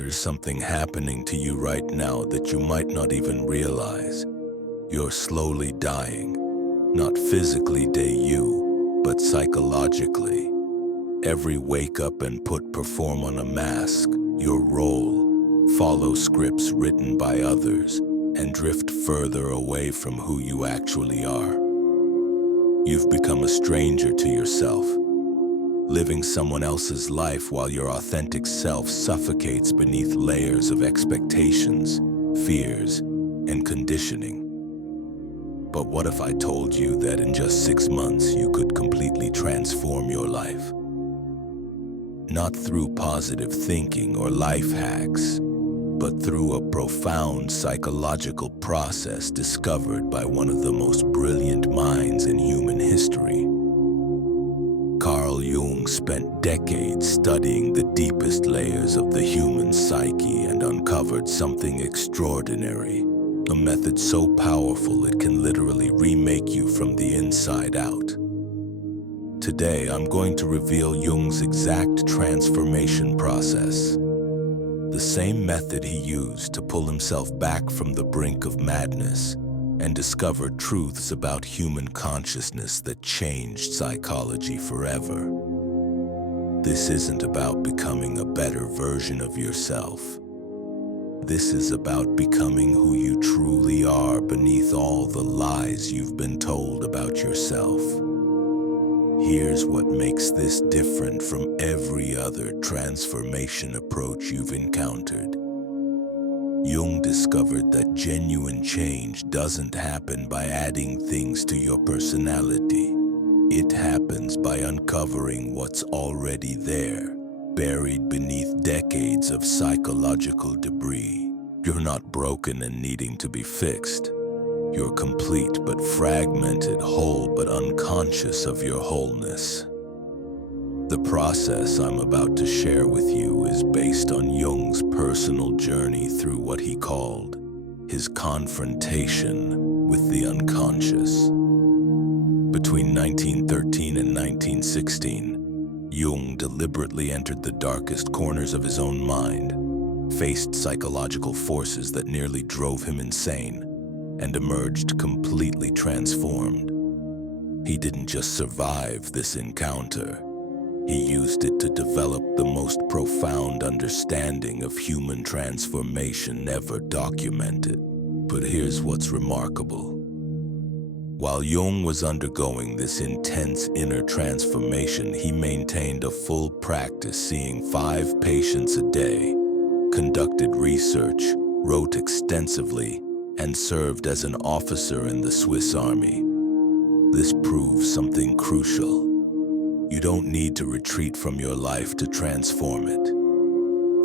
There's something happening to you right now that you might not even realize. You're slowly dying, not physically but psychologically. Every wake up and perform on a mask, your role, follow scripts written by others, and drift further away from who you actually are. You've become a stranger to yourself, living someone else's life while your authentic self suffocates beneath layers of expectations, fears, and conditioning. But what if I told you that in just 6 months you could completely transform your life? Not through positive thinking or life hacks, but through a profound psychological process discovered by one of the most brilliant minds in human history. Carl Jung spent decades studying the deepest layers of the human psyche and uncovered something extraordinary, a method so powerful it can literally remake you from the inside out. Today, I'm going to reveal Jung's exact transformation process, the same method he used to pull himself back from the brink of madness and discover truths about human consciousness that changed psychology forever. This isn't about becoming a better version of yourself. This is about becoming who you truly are beneath all the lies you've been told about yourself. Here's what makes this different from every other transformation approach you've encountered. Jung discovered that genuine change doesn't happen by adding things to your personality. It happens by uncovering what's already there, buried beneath decades of psychological debris. You're not broken and needing to be fixed. You're complete but fragmented, whole but unconscious of your wholeness. The process I'm about to share with you is based on Jung's personal journey through what he called his confrontation with the unconscious. Between 1913 and 1916, Jung deliberately entered the darkest corners of his own mind, faced psychological forces that nearly drove him insane, and emerged completely transformed. He didn't just survive this encounter. He used it to develop the most profound understanding of human transformation ever documented. But here's what's remarkable. While Jung was undergoing this intense inner transformation, he maintained a full practice, seeing 5 patients a day, conducted research, wrote extensively, and served as an officer in the Swiss Army. This proves something crucial. You don't need to retreat from your life to transform it.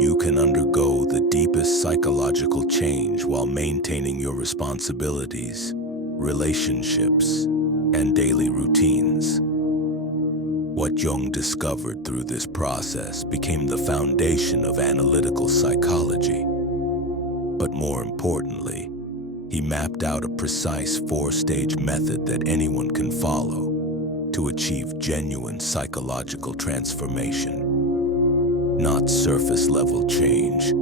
You can undergo the deepest psychological change while maintaining your responsibilities, relationships, and daily routines. What Jung discovered through this process became the foundation of analytical psychology. But more importantly, he mapped out a precise 4-stage method that anyone can follow to achieve genuine psychological transformation. Not surface-level change,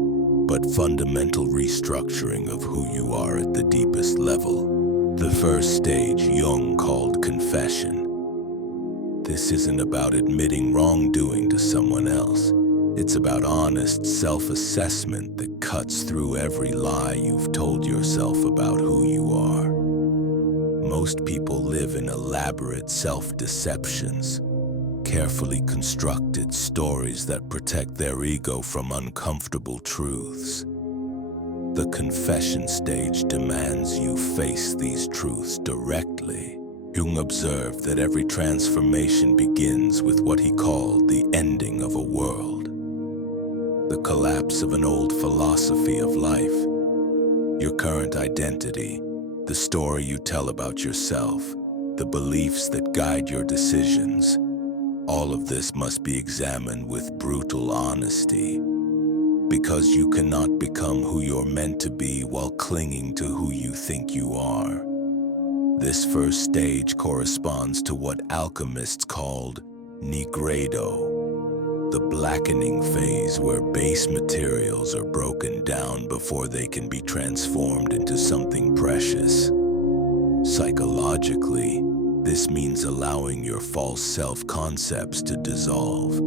but fundamental restructuring of who you are at the deepest level. The first stage Jung called confession. This isn't about admitting wrongdoing to someone else. It's about honest self-assessment that cuts through every lie you've told yourself about who you are. Most people live in elaborate self-deceptions, carefully constructed stories that protect their ego from uncomfortable truths. The confession stage demands you face these truths directly. Jung observed that every transformation begins with what he called the ending of a world, the collapse of an old philosophy of life. Your current identity, the story you tell about yourself, the beliefs that guide your decisions, all of this must be examined with brutal honesty, because you cannot become who you're meant to be while clinging to who you think you are. This first stage corresponds to what alchemists called nigredo, the blackening phase where base materials are broken down before they can be transformed into something precious. Psychologically, this means allowing your false self-concepts to dissolve.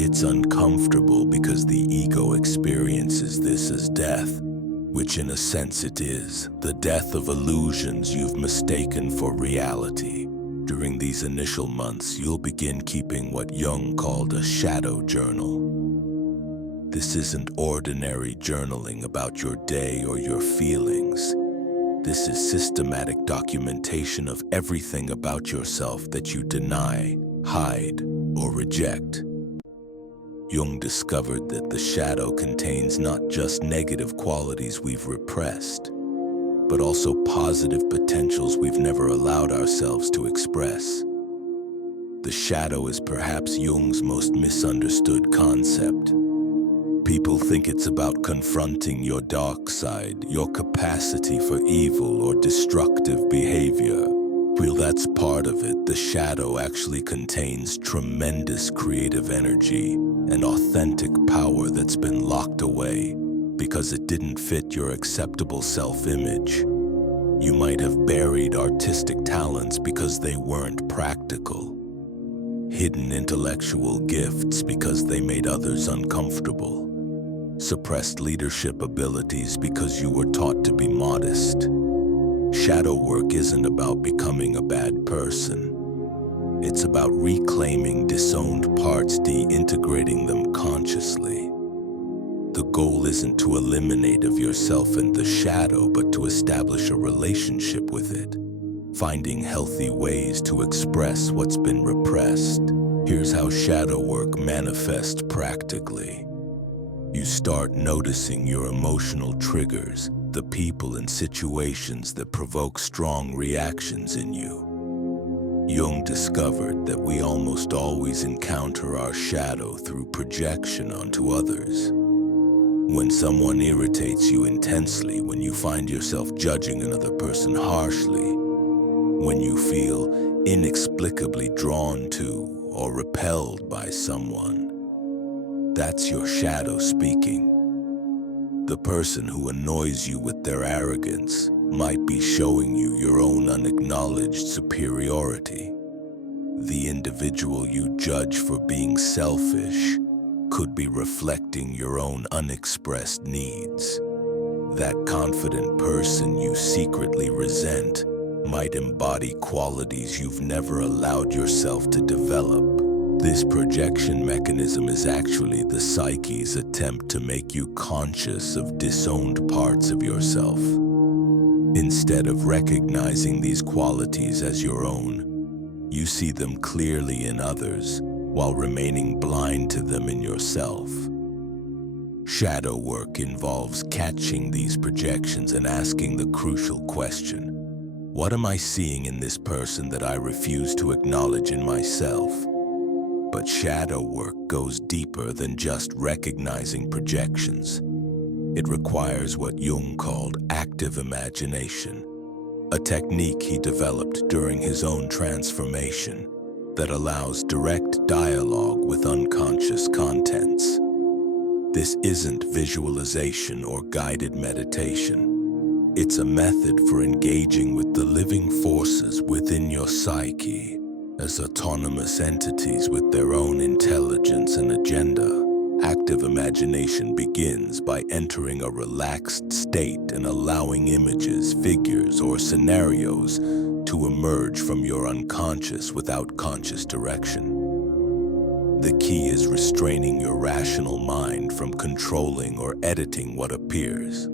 It's uncomfortable because the ego experiences this as death, which in a sense it is, the death of illusions you've mistaken for reality. During these initial months, you'll begin keeping what Jung called a shadow journal. This isn't ordinary journaling about your day or your feelings. This is systematic documentation of everything about yourself that you deny, hide, or reject. Jung discovered that the shadow contains not just negative qualities we've repressed, but also positive potentials we've never allowed ourselves to express. The shadow is perhaps Jung's most misunderstood concept. People think it's about confronting your dark side, your capacity for evil or destructive behavior. While that's part of it, the shadow actually contains tremendous creative energy and authentic power that's been locked away because it didn't fit your acceptable self-image. You might have buried artistic talents because they weren't practical, hidden intellectual gifts because they made others uncomfortable, suppressed leadership abilities because you were taught to be modest. Shadow work isn't about becoming a bad person. It's about reclaiming disowned parts, de-integrating them consciously. The goal isn't to eliminate of yourself and the shadow, but to establish a relationship with it, finding healthy ways to express what's been repressed. Here's how shadow work manifests practically. You start noticing your emotional triggers, the people and situations that provoke strong reactions in you. Jung discovered that we almost always encounter our shadow through projection onto others. When someone irritates you intensely, when you find yourself judging another person harshly, when you feel inexplicably drawn to or repelled by someone, that's your shadow speaking. The person who annoys you with their arrogance might be showing you your own unacknowledged superiority. The individual you judge for being selfish could be reflecting your own unexpressed needs. That confident person you secretly resent might embody qualities you've never allowed yourself to develop. This projection mechanism is actually the psyche's attempt to make you conscious of disowned parts of yourself. Instead of recognizing these qualities as your own, you see them clearly in others while remaining blind to them in yourself. Shadow work involves catching these projections and asking the crucial question, what am I seeing in this person that I refuse to acknowledge in myself? But shadow work goes deeper than just recognizing projections. It requires what Jung called active imagination, a technique he developed during his own transformation that allows direct dialogue with unconscious contents. This isn't visualization or guided meditation. It's a method for engaging with the living forces within your psyche as autonomous entities with their own intelligence and agenda. Active imagination begins by entering a relaxed state and allowing images, figures, or scenarios to emerge from your unconscious without conscious direction. The key is restraining your rational mind from controlling or editing what appears.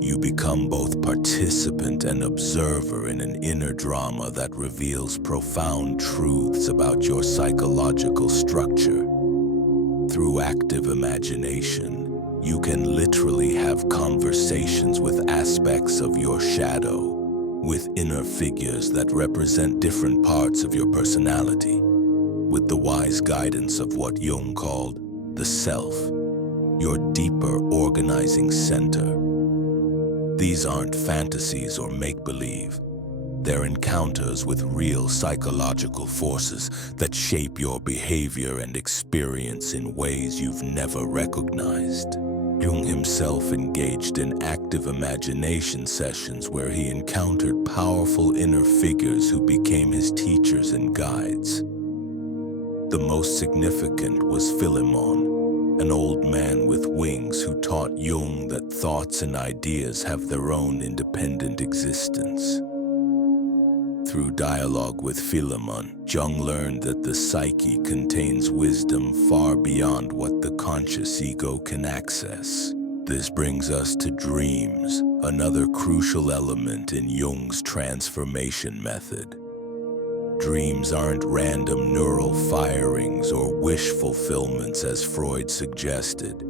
You become both participant and observer in an inner drama that reveals profound truths about your psychological structure. Through active imagination, you can literally have conversations with aspects of your shadow, with inner figures that represent different parts of your personality, with the wise guidance of what Jung called the self, your deeper organizing center. These aren't fantasies or make-believe. They're encounters with real psychological forces that shape your behavior and experience in ways you've never recognized. Jung himself engaged in active imagination sessions where he encountered powerful inner figures who became his teachers and guides. The most significant was Philemon, an old man with wings who taught Jung that thoughts and ideas have their own independent existence. Through dialogue with Philemon, Jung learned that the psyche contains wisdom far beyond what the conscious ego can access. This brings us to dreams, another crucial element in Jung's transformation method. Dreams aren't random neural firings or wish fulfillments as Freud suggested.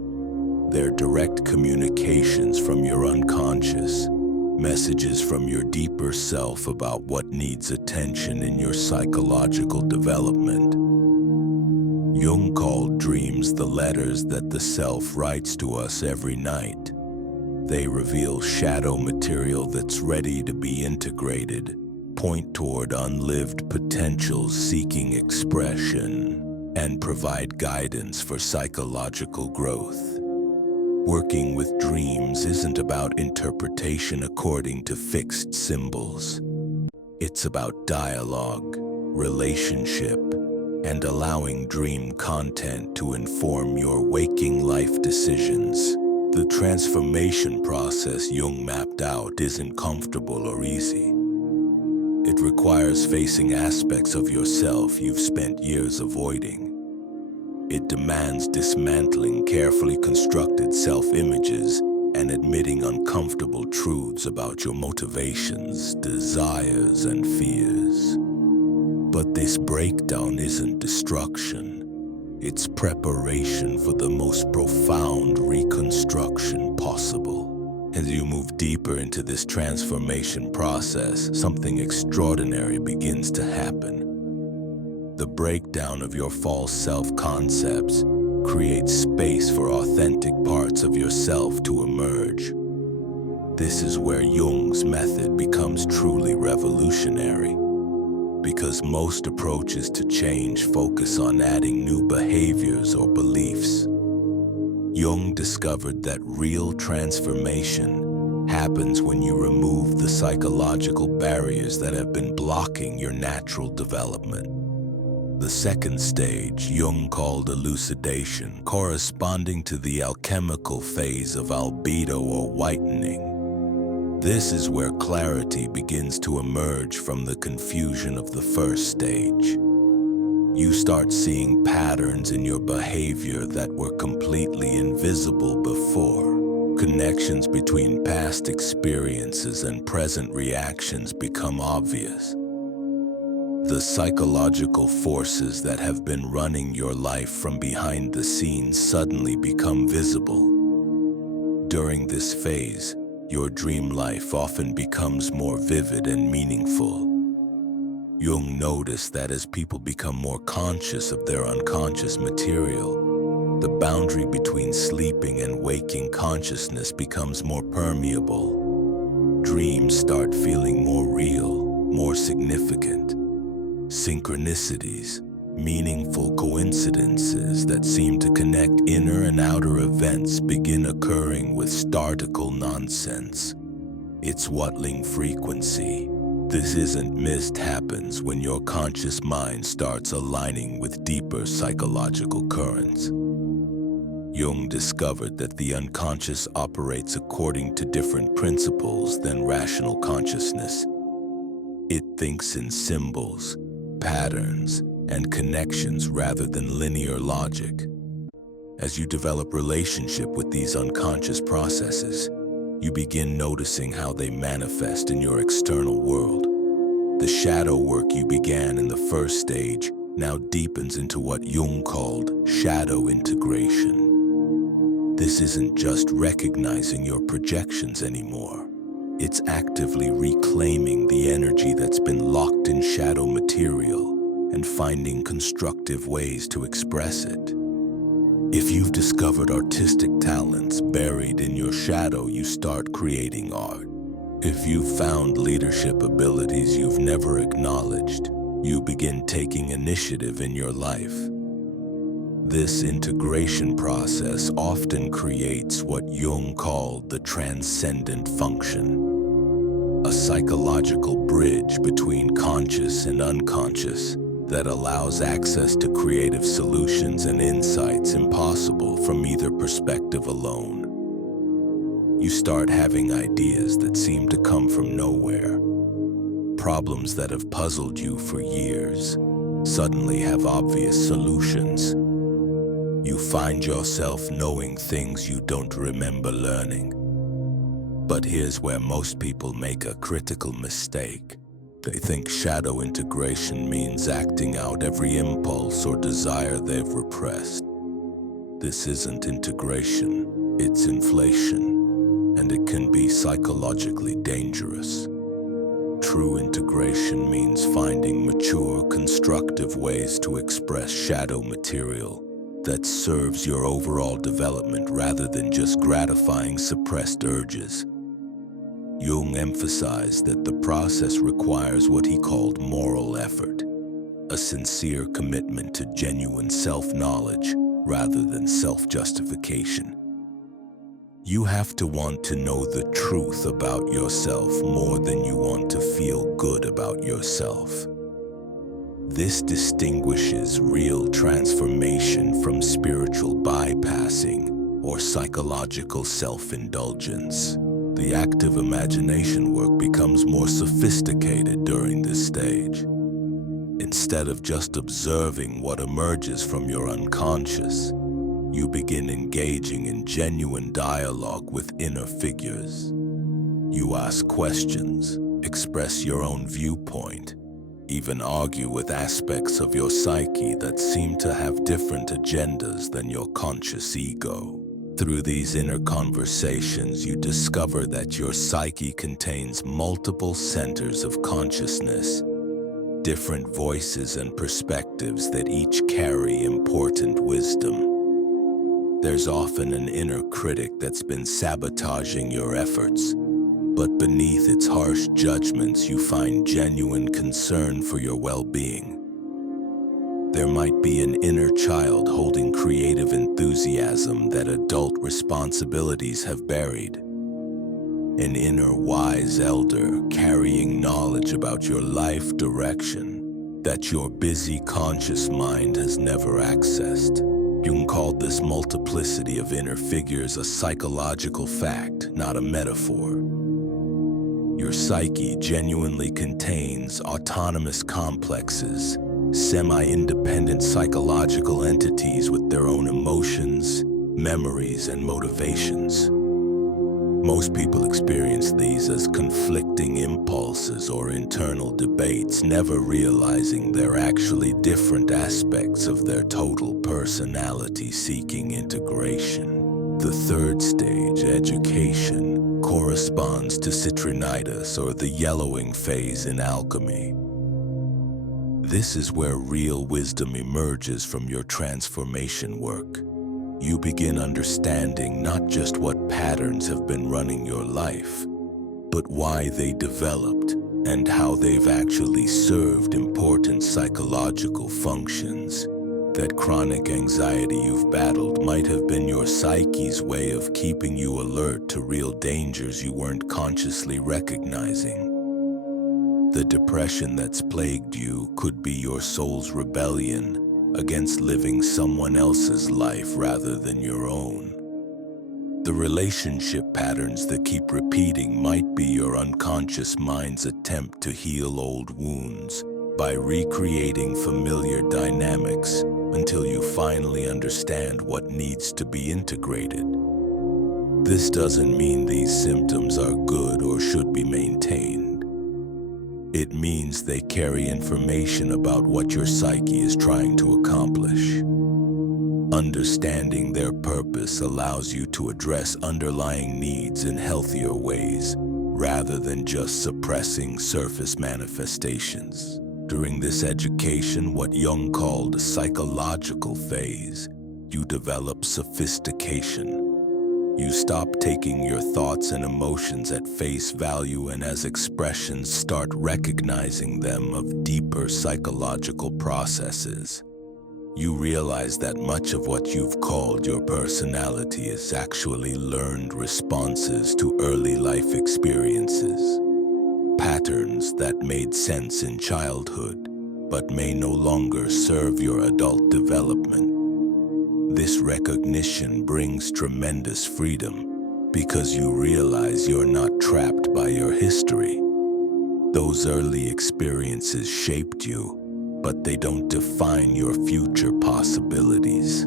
They're direct communications from your unconscious, messages from your deeper self about what needs attention in your psychological development. Jung called dreams the letters that the self writes to us every night. They reveal shadow material that's ready to be integrated, point toward unlived potentials seeking expression, and provide guidance for psychological growth. Working with dreams isn't about interpretation according to fixed symbols. It's about dialogue, relationship, and allowing dream content to inform your waking life decisions. The transformation process Jung mapped out isn't comfortable or easy. It requires facing aspects of yourself you've spent years avoiding. It demands dismantling carefully constructed self-images and admitting uncomfortable truths about your motivations, desires, and fears. But this breakdown isn't destruction. It's preparation for the most profound reconstruction possible. As you move deeper into this transformation process, something extraordinary begins to happen. The breakdown of your false self-concepts creates space for authentic parts of yourself to emerge. This is where Jung's method becomes truly revolutionary, because most approaches to change focus on adding new behaviors or beliefs. Jung discovered that real transformation happens when you remove the psychological barriers that have been blocking your natural development. The second stage, Jung called elucidation, corresponding to the alchemical phase of albedo or whitening. This is where clarity begins to emerge from the confusion of the first stage. You start seeing patterns in your behavior that were completely invisible before. Connections between past experiences and present reactions become obvious. The psychological forces that have been running your life from behind the scenes suddenly become visible. During this phase, your dream life often becomes more vivid and meaningful. Jung noticed that as people become more conscious of their unconscious material, the boundary between sleeping and waking consciousness becomes more permeable. Dreams start feeling more real, more significant. Synchronicities, meaningful coincidences that seem to connect inner and outer events begin occurring with startical nonsense. It's Watling frequency. This isn't mist happens when your conscious mind starts aligning with deeper psychological currents. Jung discovered that the unconscious operates according to different principles than rational consciousness. It thinks in symbols, patterns, and connections rather than linear logic. As you develop relationship with these unconscious processes, you begin noticing how they manifest in your external world. The shadow work you began in the first stage now deepens into what Jung called shadow integration. This isn't just recognizing your projections anymore. It's actively reclaiming the energy that's been locked in shadow material and finding constructive ways to express it. If you've discovered artistic talents buried in your shadow, you start creating art. If you've found leadership abilities you've never acknowledged, you begin taking initiative in your life. This integration process often creates what Jung called the transcendent function, a psychological bridge between conscious and unconscious that allows access to creative solutions and insights impossible from either perspective alone. You start having ideas that seem to come from nowhere. Problems that have puzzled you for years suddenly have obvious solutions. You find yourself knowing things you don't remember learning. But here's where most people make a critical mistake. They think shadow integration means acting out every impulse or desire they've repressed. This isn't integration, it's inflation, and it can be psychologically dangerous. True integration means finding mature, constructive ways to express shadow material that serves your overall development rather than just gratifying suppressed urges. Jung emphasized that the process requires what he called moral effort, a sincere commitment to genuine self-knowledge rather than self-justification. You have to want to know the truth about yourself more than you want to feel good about yourself. This distinguishes real transformation from spiritual bypassing or psychological self-indulgence. The active imagination work becomes more sophisticated during this stage. Instead of just observing what emerges from your unconscious, you begin engaging in genuine dialogue with inner figures. You ask questions, express your own viewpoint, even argue with aspects of your psyche that seem to have different agendas than your conscious ego. Through these inner conversations, you discover that your psyche contains multiple centers of consciousness, different voices and perspectives that each carry important wisdom. There's often an inner critic that's been sabotaging your efforts, but beneath its harsh judgments you find genuine concern for your well-being. There might be an inner child holding creative enthusiasm that adult responsibilities have buried. An inner wise elder carrying knowledge about your life direction that your busy conscious mind has never accessed. Jung called this multiplicity of inner figures a psychological fact, not a metaphor. Your psyche genuinely contains autonomous complexes, semi-independent psychological entities with their own emotions, memories, and motivations. Most people experience these as conflicting impulses or internal debates, never realizing they're actually different aspects of their total personality seeking integration. The third stage, education, corresponds to citrinitis, or the yellowing phase in alchemy. This is where real wisdom emerges from your transformation work. You begin understanding not just what patterns have been running your life, but why they developed and how they've actually served important psychological functions. That chronic anxiety you've battled might have been your psyche's way of keeping you alert to real dangers you weren't consciously recognizing. The depression that's plagued you could be your soul's rebellion against living someone else's life rather than your own. The relationship patterns that keep repeating might be your unconscious mind's attempt to heal old wounds by recreating familiar dynamics until you finally understand what needs to be integrated. This doesn't mean these symptoms are good or should be maintained. It means they carry information about what your psyche is trying to accomplish. Understanding their purpose allows you to address underlying needs in healthier ways, rather than just suppressing surface manifestations. During this education, what Jung called a psychological phase, you develop sophistication. You stop taking your thoughts and emotions at face value, and as expressions, start recognizing them of deeper psychological processes. You realize that much of what you've called your personality is actually learned responses to early life experiences, patterns that made sense in childhood but may no longer serve your adult development. This recognition brings tremendous freedom because you realize you're not trapped by your history. Those early experiences shaped you, but they don't define your future possibilities.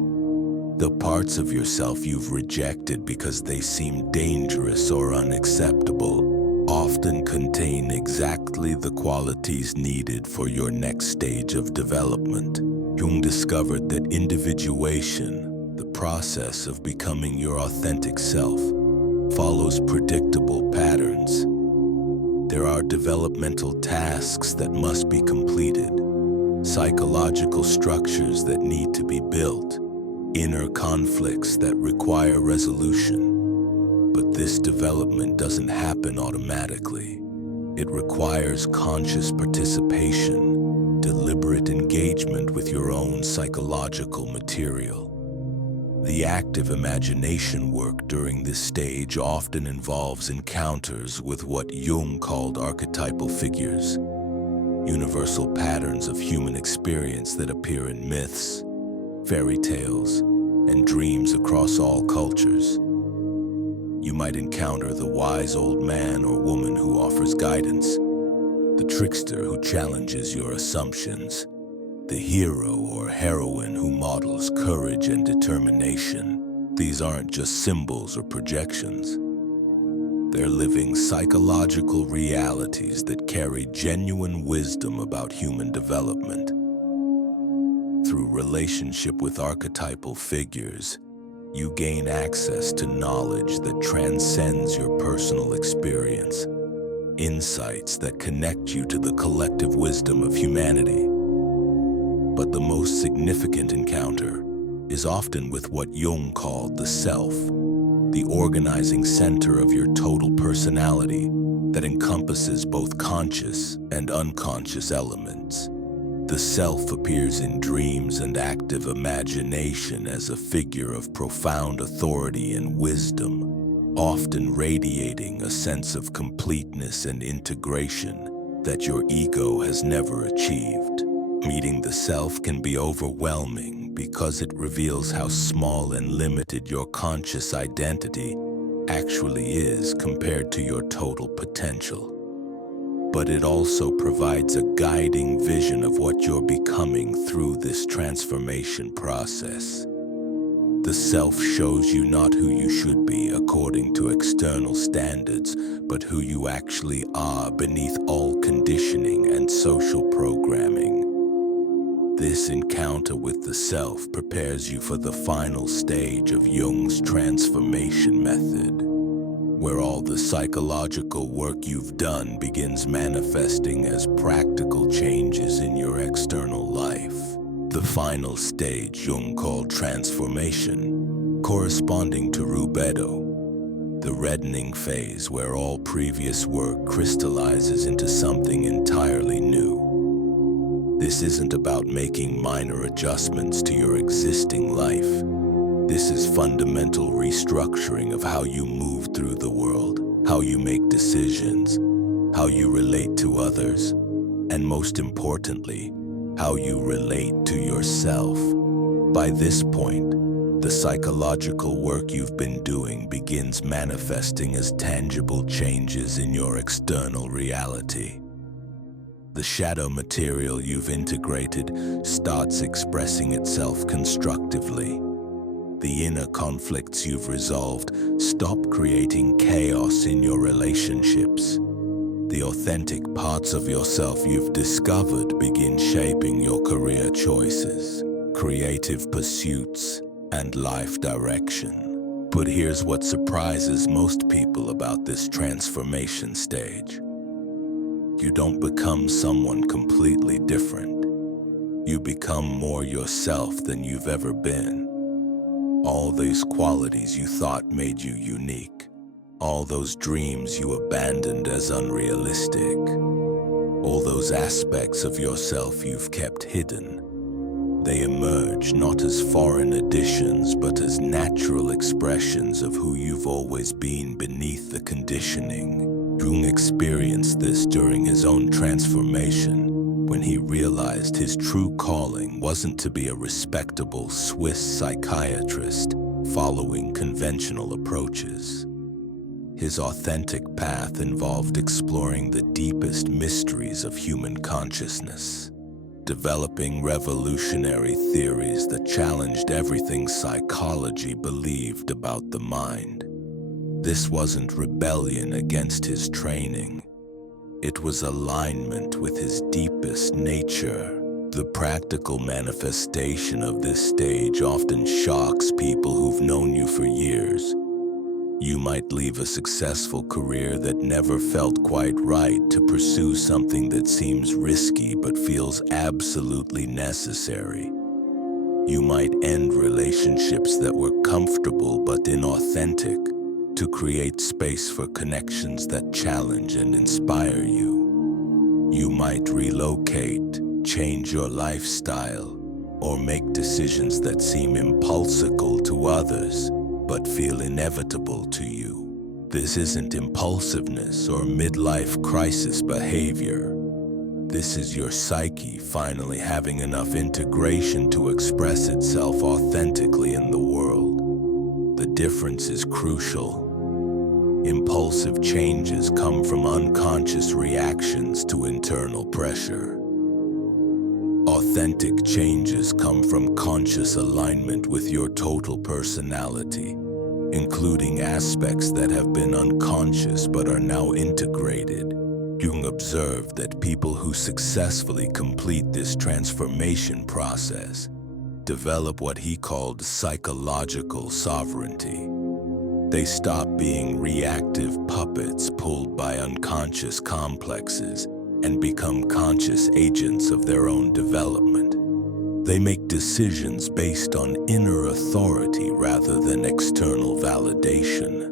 The parts of yourself you've rejected because they seem dangerous or unacceptable often contain exactly the qualities needed for your next stage of development. Jung discovered that individuation, the process of becoming your authentic self, follows predictable patterns. There are developmental tasks that must be completed, psychological structures that need to be built, inner conflicts that require resolution. But this development doesn't happen automatically. It requires conscious participation, deliberate engagement with your own psychological material. The active imagination work during this stage often involves encounters with what Jung called archetypal figures, universal patterns of human experience that appear in myths, fairy tales, and dreams across all cultures. You might encounter the wise old man or woman who offers guidance, the trickster who challenges your assumptions, the hero or heroine who models courage and determination. These aren't just symbols or projections. They're living psychological realities that carry genuine wisdom about human development. Through relationship with archetypal figures, you gain access to knowledge that transcends your personal experience, insights that connect you to the collective wisdom of humanity. But the most significant encounter is often with what Jung called the self, the organizing center of your total personality that encompasses both conscious and unconscious elements. The self appears in dreams and active imagination as a figure of profound authority and wisdom, often radiating a sense of completeness and integration that your ego has never achieved. Meeting the self can be overwhelming because it reveals how small and limited your conscious identity actually is compared to your total potential. But it also provides a guiding vision of what you're becoming through this transformation process. The self shows you not who you should be according to external standards, but who you actually are beneath all conditioning and social programming. This encounter with the self prepares you for the final stage of Jung's transformation method, where all the psychological work you've done begins manifesting as practical changes in your external life. The final stage Jung called transformation, corresponding to rubedo, the reddening phase where all previous work crystallizes into something entirely new. This isn't about making minor adjustments to your existing life. This is fundamental restructuring of how you move through the world, how you make decisions, how you relate to others, and most importantly, how you relate to yourself. By this point, the psychological work you've been doing begins manifesting as tangible changes in your external reality. The shadow material you've integrated starts expressing itself constructively. The inner conflicts you've resolved stop creating chaos in your relationships. The authentic parts of yourself you've discovered begin shaping your career choices, creative pursuits, and life direction. But here's what surprises most people about this transformation stage. You don't become someone completely different. You become more yourself than you've ever been. All those qualities you thought made you unique. All those dreams you abandoned as unrealistic. All those aspects of yourself you've kept hidden. They emerge not as foreign additions, but as natural expressions of who you've always been beneath the conditioning. Jung experienced this during his own transformation, when he realized his true calling wasn't to be a respectable Swiss psychiatrist following conventional approaches. His authentic path involved exploring the deepest mysteries of human consciousness, developing revolutionary theories that challenged everything psychology believed about the mind. This wasn't rebellion against his training. It was alignment with his deepest nature. The practical manifestation of this stage often shocks people who've known you for years. You might leave a successful career that never felt quite right to pursue something that seems risky but feels absolutely necessary. You might end relationships that were comfortable but inauthentic to create space for connections that challenge and inspire you. You might relocate, change your lifestyle, or make decisions that seem impulsical to others, but feel inevitable to you. This isn't impulsiveness or midlife crisis behavior. This is your psyche finally having enough integration to express itself authentically in the world. The difference is crucial. Impulsive changes come from unconscious reactions to internal pressure. Authentic changes come from conscious alignment with your total personality, including aspects that have been unconscious but are now integrated. Jung observed that people who successfully complete this transformation process develop what he called psychological sovereignty. They stop being reactive puppets pulled by unconscious complexes and become conscious agents of their own development. They make decisions based on inner authority rather than external validation.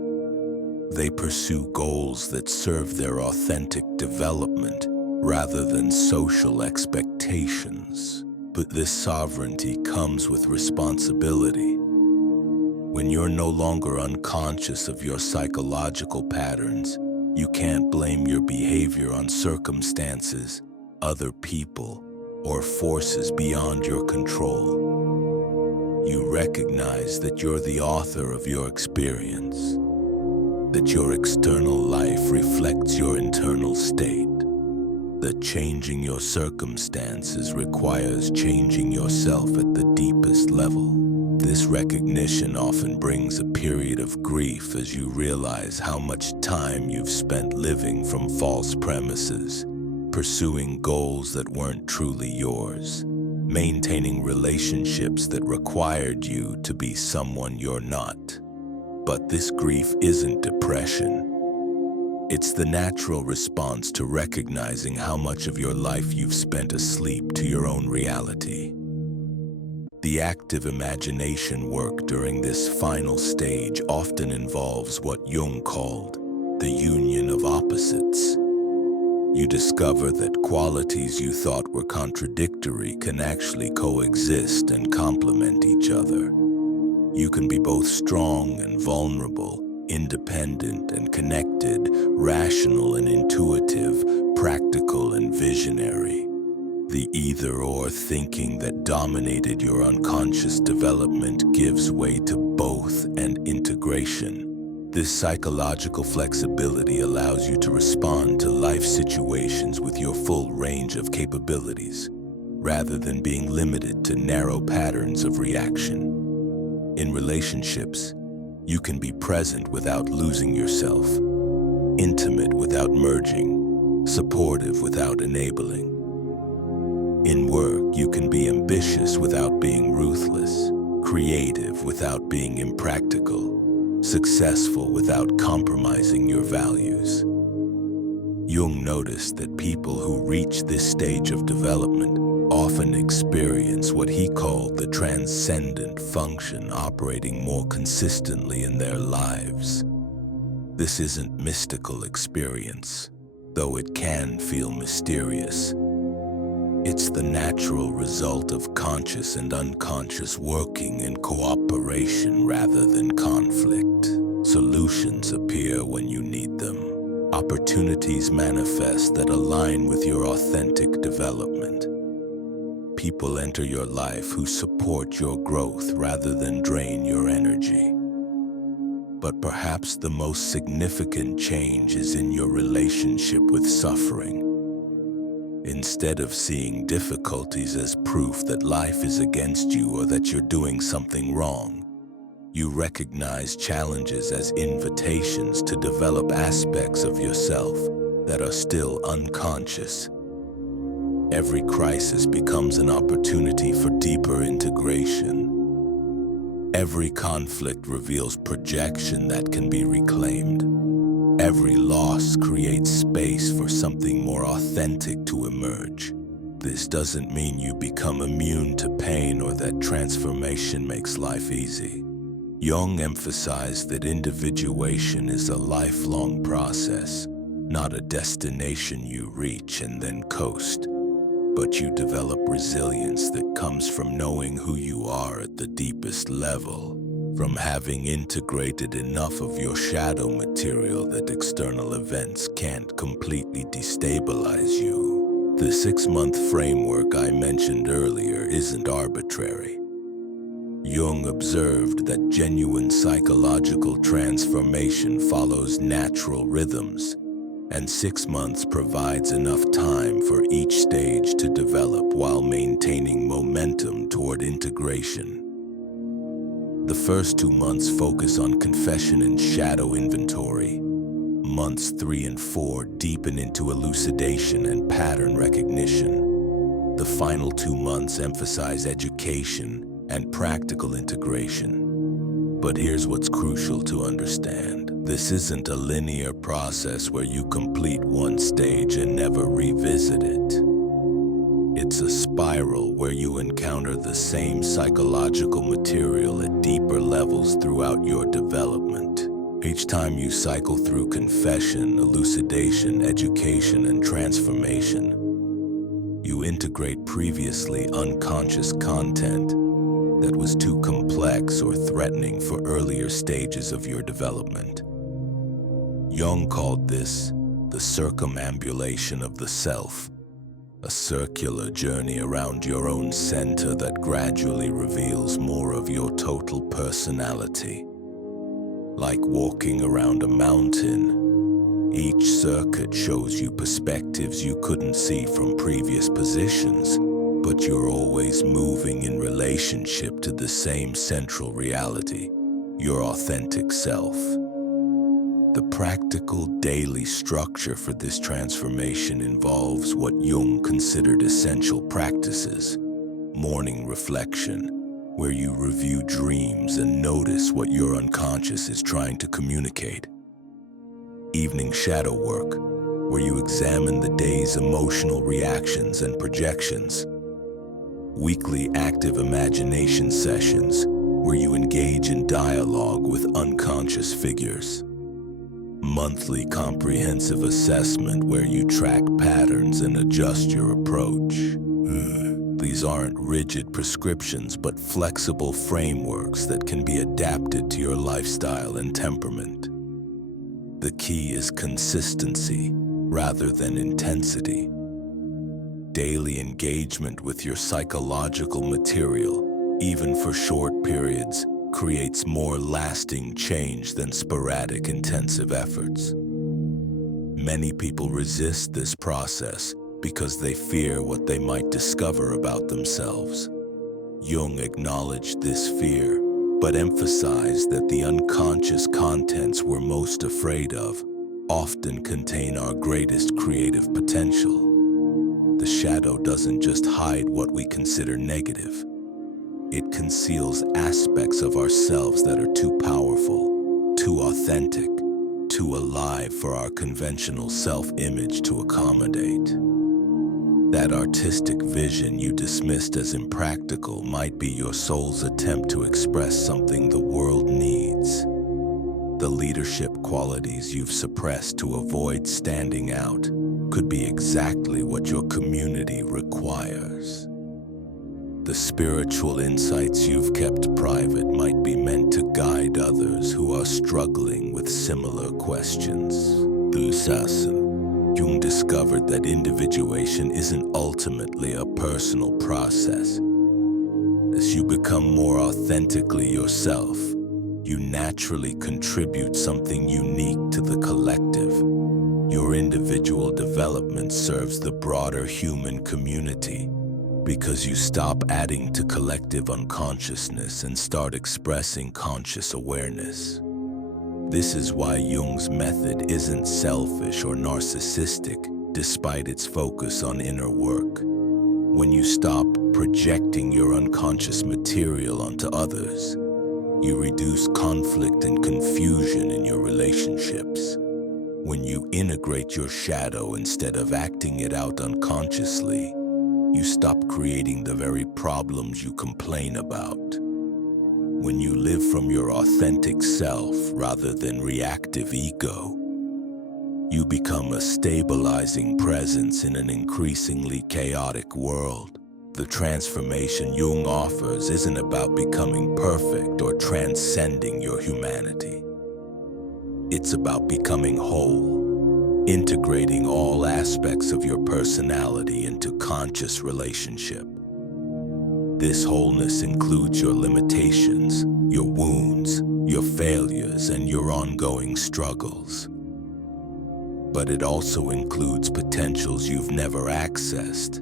They pursue goals that serve their authentic development rather than social expectations. But this sovereignty comes with responsibility. When you're no longer unconscious of your psychological patterns, you can't blame your behavior on circumstances, other people, or forces beyond your control. You recognize that you're the author of your experience, that your external life reflects your internal state, that changing your circumstances requires changing yourself at the deepest level. This recognition often brings a period of grief as you realize how much time you've spent living from false premises, pursuing goals that weren't truly yours, maintaining relationships that required you to be someone you're not. But this grief isn't depression. It's the natural response to recognizing how much of your life you've spent asleep to your own reality. The active imagination work during this final stage often involves what Jung called the union of opposites. You discover that qualities you thought were contradictory can actually coexist and complement each other. You can be both strong and vulnerable, independent and connected, rational and intuitive, practical and visionary. The either-or thinking that dominated your unconscious development gives way to both and integration. This psychological flexibility allows you to respond to life situations with your full range of capabilities, rather than being limited to narrow patterns of reaction. In relationships, you can be present without losing yourself, intimate without merging, supportive without enabling. In work, you can be ambitious without being ruthless, creative without being impractical, successful without compromising your values. Jung noticed that people who reach this stage of development often experience what he called the transcendent function operating more consistently in their lives. This isn't mystical experience, though it can feel mysterious. It's the natural result of conscious and unconscious working in cooperation rather than conflict. Solutions appear when you need them. Opportunities manifest that align with your authentic development. People enter your life who support your growth rather than drain your energy. But perhaps the most significant change is in your relationship with suffering. Instead of seeing difficulties as proof that life is against you or that you're doing something wrong, you recognize challenges as invitations to develop aspects of yourself that are still unconscious. Every crisis becomes an opportunity for deeper integration. Every conflict reveals projection that can be reclaimed. Every loss creates space for something more authentic to emerge. This doesn't mean you become immune to pain or that transformation makes life easy. Jung emphasized that individuation is a lifelong process, not a destination you reach and then coast. But you develop resilience that comes from knowing who you are at the deepest level, from having integrated enough of your shadow material that external events can't completely destabilize you. The 6-month framework I mentioned earlier isn't arbitrary. Jung observed that genuine psychological transformation follows natural rhythms, and 6 months provides enough time for each stage to develop while maintaining momentum toward integration. The first 2 months focus on confession and shadow inventory. Months 3 and 4 deepen into elucidation and pattern recognition. The final 2 months emphasize education and practical integration. But here's what's crucial to understand. This isn't a linear process where you complete one stage and never revisit it. It's a spiral where you encounter the same psychological material at deeper levels throughout your development. Each time you cycle through confession, elucidation, education, and transformation, you integrate previously unconscious content that was too complex or threatening for earlier stages of your development. Jung called this the circumambulation of the self, a circular journey around your own center that gradually reveals more of your total personality. Like walking around a mountain, each circuit shows you perspectives you couldn't see from previous positions, but you're always moving in relationship to the same central reality, your authentic self. The practical daily structure for this transformation involves what Jung considered essential practices. Morning reflection, where you review dreams and notice what your unconscious is trying to communicate. Evening shadow work, where you examine the day's emotional reactions and projections. Weekly active imagination sessions, where you engage in dialogue with unconscious figures. Monthly comprehensive assessment, where you track patterns and adjust your approach. These aren't rigid prescriptions, but flexible frameworks that can be adapted to your lifestyle and temperament. The key is consistency rather than intensity. Daily engagement with your psychological material, even for short periods, creates more lasting change than sporadic intensive efforts. Many people resist this process because they fear what they might discover about themselves. Jung acknowledged this fear, but emphasized that the unconscious contents we're most afraid of often contain our greatest creative potential. The shadow doesn't just hide what we consider negative. It conceals aspects of ourselves that are too powerful, too authentic, too alive for our conventional self-image to accommodate. That artistic vision you dismissed as impractical might be your soul's attempt to express something the world needs. The leadership qualities you've suppressed to avoid standing out could be exactly what your community requires. The spiritual insights you've kept private might be meant to guide others who are struggling with similar questions. Through Elucidation, Jung discovered that individuation isn't ultimately a personal process. As you become more authentically yourself, you naturally contribute something unique to the collective. Your individual development serves the broader human community because you stop adding to collective unconsciousness and start expressing conscious awareness. This is why Jung's method isn't selfish or narcissistic, despite its focus on inner work. When you stop projecting your unconscious material onto others, you reduce conflict and confusion in your relationships. When you integrate your shadow instead of acting it out unconsciously, you stop creating the very problems you complain about. When you live from your authentic self rather than reactive ego, you become a stabilizing presence in an increasingly chaotic world. The transformation Jung offers isn't about becoming perfect or transcending your humanity. It's about becoming whole, integrating all aspects of your personality into conscious relationship. This wholeness includes your limitations, your wounds, your failures, and your ongoing struggles. But it also includes potentials you've never accessed,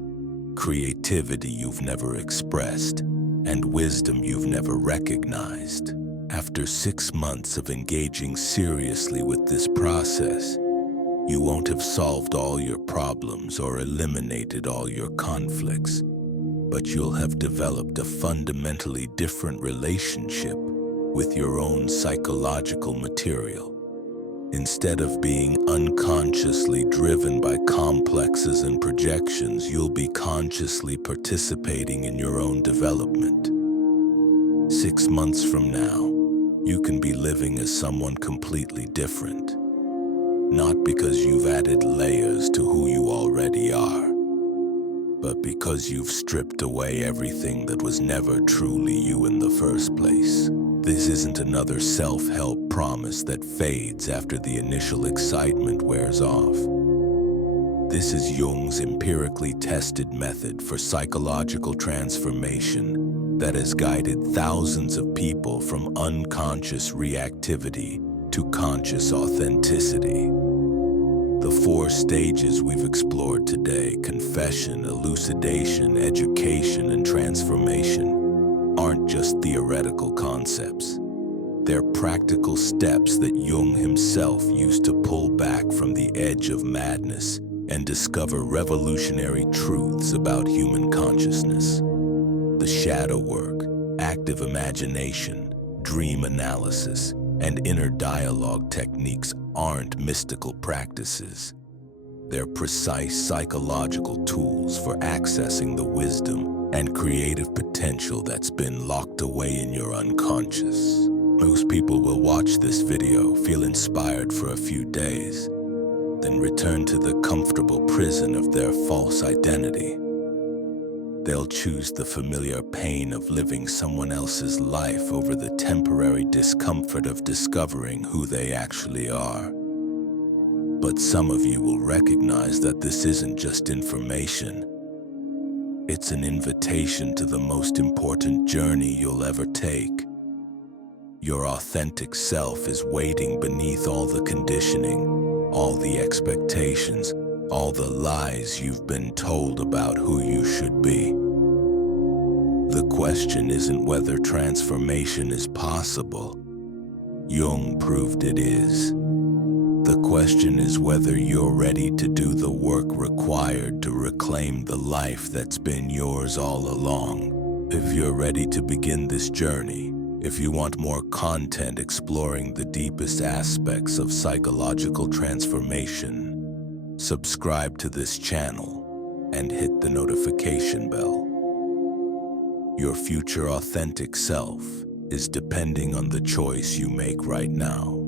creativity you've never expressed, and wisdom you've never recognized. After 6 months of engaging seriously with this process, you won't have solved all your problems or eliminated all your conflicts, but you'll have developed a fundamentally different relationship with your own psychological material. Instead of being unconsciously driven by complexes and projections, you'll be consciously participating in your own development. 6 months from now, you can be living as someone completely different. Not because you've added layers to who you already are, but because you've stripped away everything that was never truly you in the first place. This isn't another self-help promise that fades after the initial excitement wears off. This is Jung's empirically tested method for psychological transformation that has guided thousands of people from unconscious reactivity to conscious authenticity. The 4 stages we've explored today, confession, elucidation, education, and transformation, aren't just theoretical concepts. They're practical steps that Jung himself used to pull back from the edge of madness and discover revolutionary truths about human consciousness. The shadow work, active imagination, dream analysis, and inner dialogue techniques aren't mystical practices. They're precise psychological tools for accessing the wisdom and creative potential that's been locked away in your unconscious. Most people will watch this video, feel inspired for a few days, then return to the comfortable prison of their false identity. They'll choose the familiar pain of living someone else's life over the temporary discomfort of discovering who they actually are. But some of you will recognize that this isn't just information. It's an invitation to the most important journey you'll ever take. Your authentic self is waiting beneath all the conditioning, all the expectations, all the lies you've been told about who you should be. The question isn't whether transformation is possible. Jung proved it is. The question is whether you're ready to do the work required to reclaim the life that's been yours all along. If you're ready to begin this journey, if you want more content exploring the deepest aspects of psychological transformation, subscribe to this channel and hit the notification bell. Your future authentic self is depending on the choice you make right now.